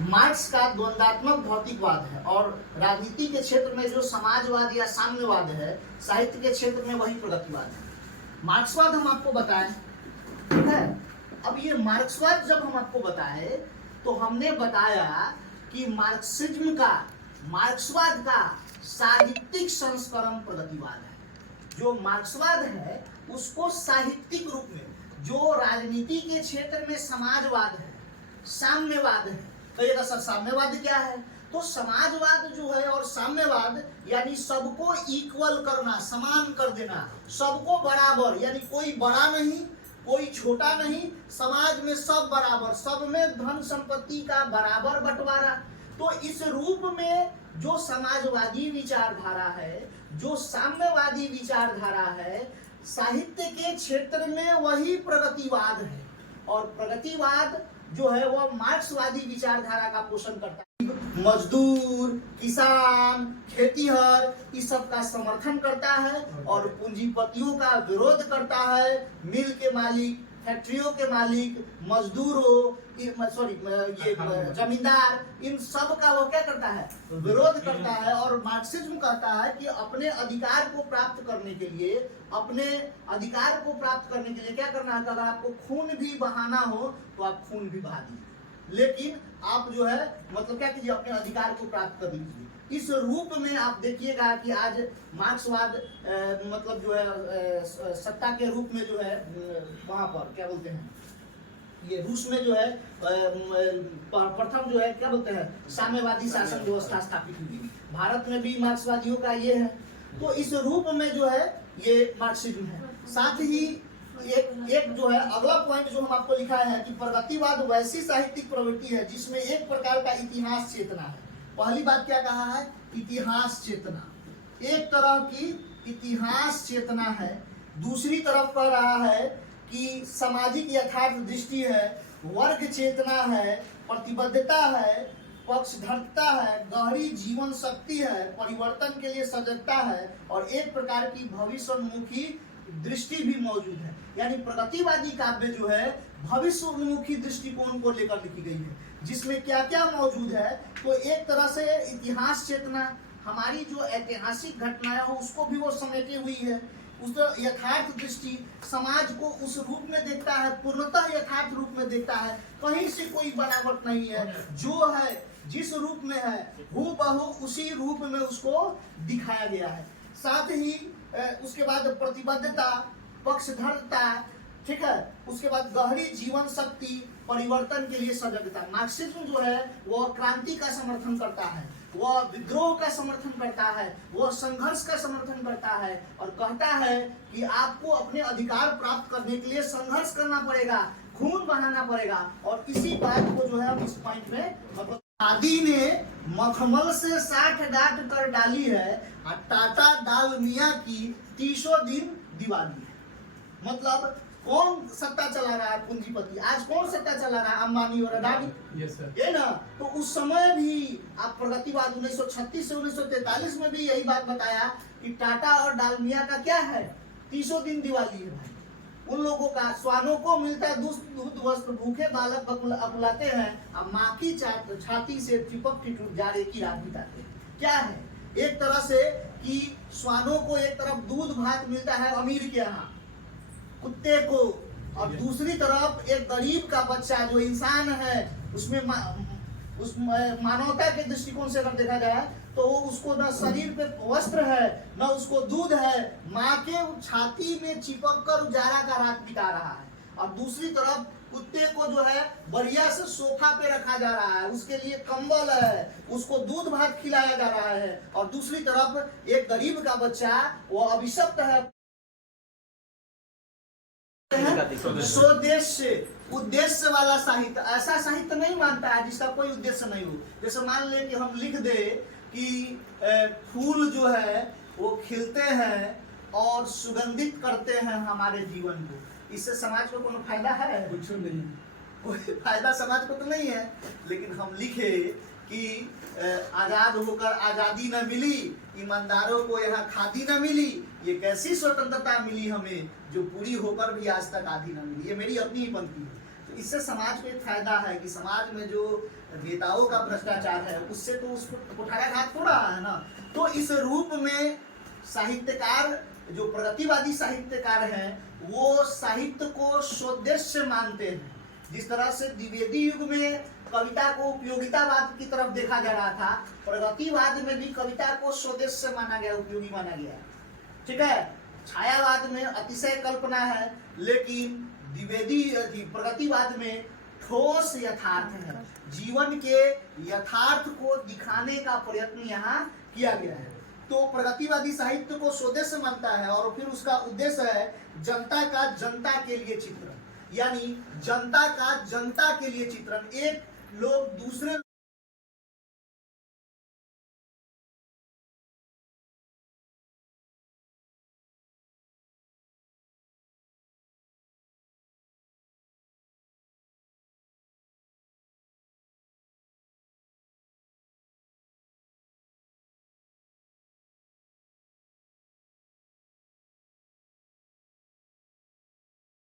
Marks का द्वंदात्मक भौतिकवाद है और राजनीति के क्षेत्र में जो समाजवाद या साम्यवाद है, साहित्य के क्षेत्र में वही प्रगतिवाद है। मार्क्सवाद हम आपको बताएं, ठीक है। अब ये मार्क्सवाद जब हम आपको बताए तो हमने बताया कि मार्क्सवाद का साहित्यिक संस्करण प्रगतिवाद है। जो मार्क्सवाद है उसको साहित्यिक रूप में, जो राजनीति के क्षेत्र में समाजवाद है, साम्यवाद है। कहिएगा सर साम्यवाद क्या है? तो समाजवाद जो है और साम्यवाद यानी सबको इक्वल करना, समान कर देना, सबको बराबर, यानी कोई बड़ा नहीं कोई छोटा नहीं, समाज में सब बराबर, सब में धन संपत्ति का बराबर बंटवारा। तो इस रूप में जो समाजवादी विचारधारा है, जो साम्यवादी विचारधारा है, साहित्य के क्षेत्र में वही प्रगतिवाद है। और प्रगतिवाद जो है वह मार्क्सवादी विचारधारा का पोषण करता है। मजदूर, किसान, खेतीहर इस सब का समर्थन करता है और पूंजीपतियों का विरोध करता है। मिल के मालिक, फैक्ट्रियों के मालिक, मजदूरों, ये जमींदार, इन सब का वो क्या करता है? विरोध करता है। और मार्क्सिज्म कहता है कि अपने अधिकार को प्राप्त करने के लिए, क्या करना है? अगर आपको खून भी बहाना हो तो आप खून भी बहा दीजिए, लेकिन आप जो है मतलब क्या कीजिए? अपने अधिकार को प्राप्त कर लीजिए। इस रूप में आप देखिएगा कि आज मार्क्सवाद मतलब जो है सत्ता के रूप में जो है वहां पर क्या बोलते हैं, ये रूस में जो है प्रथम जो है क्या बोलते हैं, साम्यवादी शासन व्यवस्था स्थापित हुई। भारत में भी मार्क्सवादियों का ये है। तो इस रूप में जो है ये मार्क्सिज्म है। साथ ही एक जो है अगला पॉइंट जो हम आपको लिखा है कि प्रगतिवाद वैसी साहित्यिक प्रवृत्ति है जिसमें एक प्रकार का इतिहास चेतना है। पहली बात क्या कहा है? इतिहास चेतना, एक तरह की इतिहास चेतना है। दूसरी तरफ कह रहा है कि सामाजिक यथार्थ दृष्टि है, वर्ग चेतना है, प्रतिबद्धता है, पक्षधरता है, गहरी जीवन शक्ति है, परिवर्तन के लिए सजगता है और एक प्रकार की भविष्योन्मुखी दृष्टि भी मौजूद है। यानी प्रगतिवादी काव्य जो है भविष्य उन्मुखी दृष्टिकोण को लेकर लिखी गई है, जिसमें क्या क्या मौजूद है? तो एक तरह से इतिहास चेतना, हमारी जो ऐतिहासिक घटनाएं हो उसको भी वो समेटे हुई है। उस यथार्थ दृष्टि, समाज को उस रूप में देखता है, पूर्णतः यथार्थ रूप में देखता है, कहीं से कोई बनावट नहीं है। जो है जिस रूप में है हूबहू उसी रूप में उसको दिखाया गया है। साथ ही उसके बाद प्रतिबद्धता, पक्षधरता, ठीक है, उसके बाद गहरी जीवन शक्ति, परिवर्तन के लिए सजगता। मार्क्सिज्म जो है वह क्रांति का समर्थन करता है, वह विद्रोह का समर्थन करता है, वह संघर्ष का समर्थन करता है और कहता है कि आपको अपने अधिकार प्राप्त करने के लिए संघर्ष करना पड़ेगा, खून बहाना पड़ेगा। और इसी बात को जो है हम इस पॉइंट में मतलब आदि ने मखमल से 60 गांठ कर डाली है और टाटा डालमिया की 30 दिन दिवाली है। मतलब कौन सत्ता चला रहा है? पूंजीपति। आज कौन सत्ता चला रहा है? अंबानी और अडानी, ये ना। तो उस समय भी आप प्रगतिवाद 1936 से 1943 में भी यही बात बताया कि टाटा और डालमिया का क्या है? 30 दिन दिवाली है भाई। उन लोगों का श्वानों को मिलता है दूध वस्त्र, भूखे बालक अकुलाते हैं, अब माँ की छाती से चिपक टूट जा रही की रात बिताते हैं। क्या है? एक तरह से कि श्वानों को एक तरफ दूध भात मिलता है अमीर के यहाँ, कुत्ते को, और दूसरी तरफ एक गरीब का बच्चा जो इंसान है उसमें उस मानवता के दृष्टिकोण से अगर देखा जाए तो उसको न शरीर पे वस्त्र है, न उसको दूध है, माँ के छाती में चिपक कर उजाला का रात बिता रहा है। और दूसरी तरफ कुत्ते को जो है बढ़िया से सोफा पे रखा जा रहा है, उसके लिए कंबल है, उसको दूध भात खिलाया जा रहा है। और दूसरी तरफ एक गरीब का बच्चा वो अभिशप्त है, स्वदेश्य उद्देश्य वाला साहित्य। ऐसा साहित्य नहीं मानता है जिसका कोई उद्देश्य नहीं हो। जैसे मान ले कि हम लिख दे कि फूल जो है वो खिलते हैं और सुगंधित करते हैं हमारे जीवन को, इससे समाज को कोनो फायदा है? कुछ नहीं, कोई फायदा समाज को तो नहीं है। लेकिन हम लिखे कि आजाद होकर आजादी न मिली, ईमानदारों को यहाँ खादी न मिली, ये कैसी स्वतंत्रता मिली हमें जो पूरी होकर भी आज तक आधी न मिली। ये मेरी अपनी ही पंक्ति है। तो इससे समाज को एक फायदा है कि समाज में जो नेताओं का भ्रष्टाचार है, उससे तो उसको कुठाराघात हो रहा है ना। तो इस रूप में साहित्यकार, जो प्रगतिवादी साहित्यकार हैं, वो साहित्य को स्वदेश्य मानते हैं। जिस तरह से द्विवेदी युग में कविता को उपयोगितावाद की तरफ देखा जा रहा था, प्रगतिवाद में भी कविता को स्वदेश्य माना गया, उपयोगी माना गया। ठीक है, छायावाद में अतिशय कल्पना है, लेकिन द्विवेदी प्रगतिवाद में ठोस यथार्थ है। जीवन के यथार्थ को दिखाने का प्रयत्न यहाँ किया गया है। तो प्रगतिवादी साहित्य को स्वदेश्य मानता है और फिर उसका उद्देश्य है जनता का जनता के लिए चित्रण, यानी जनता का जनता के लिए चित्रण। एक लोग दूसरे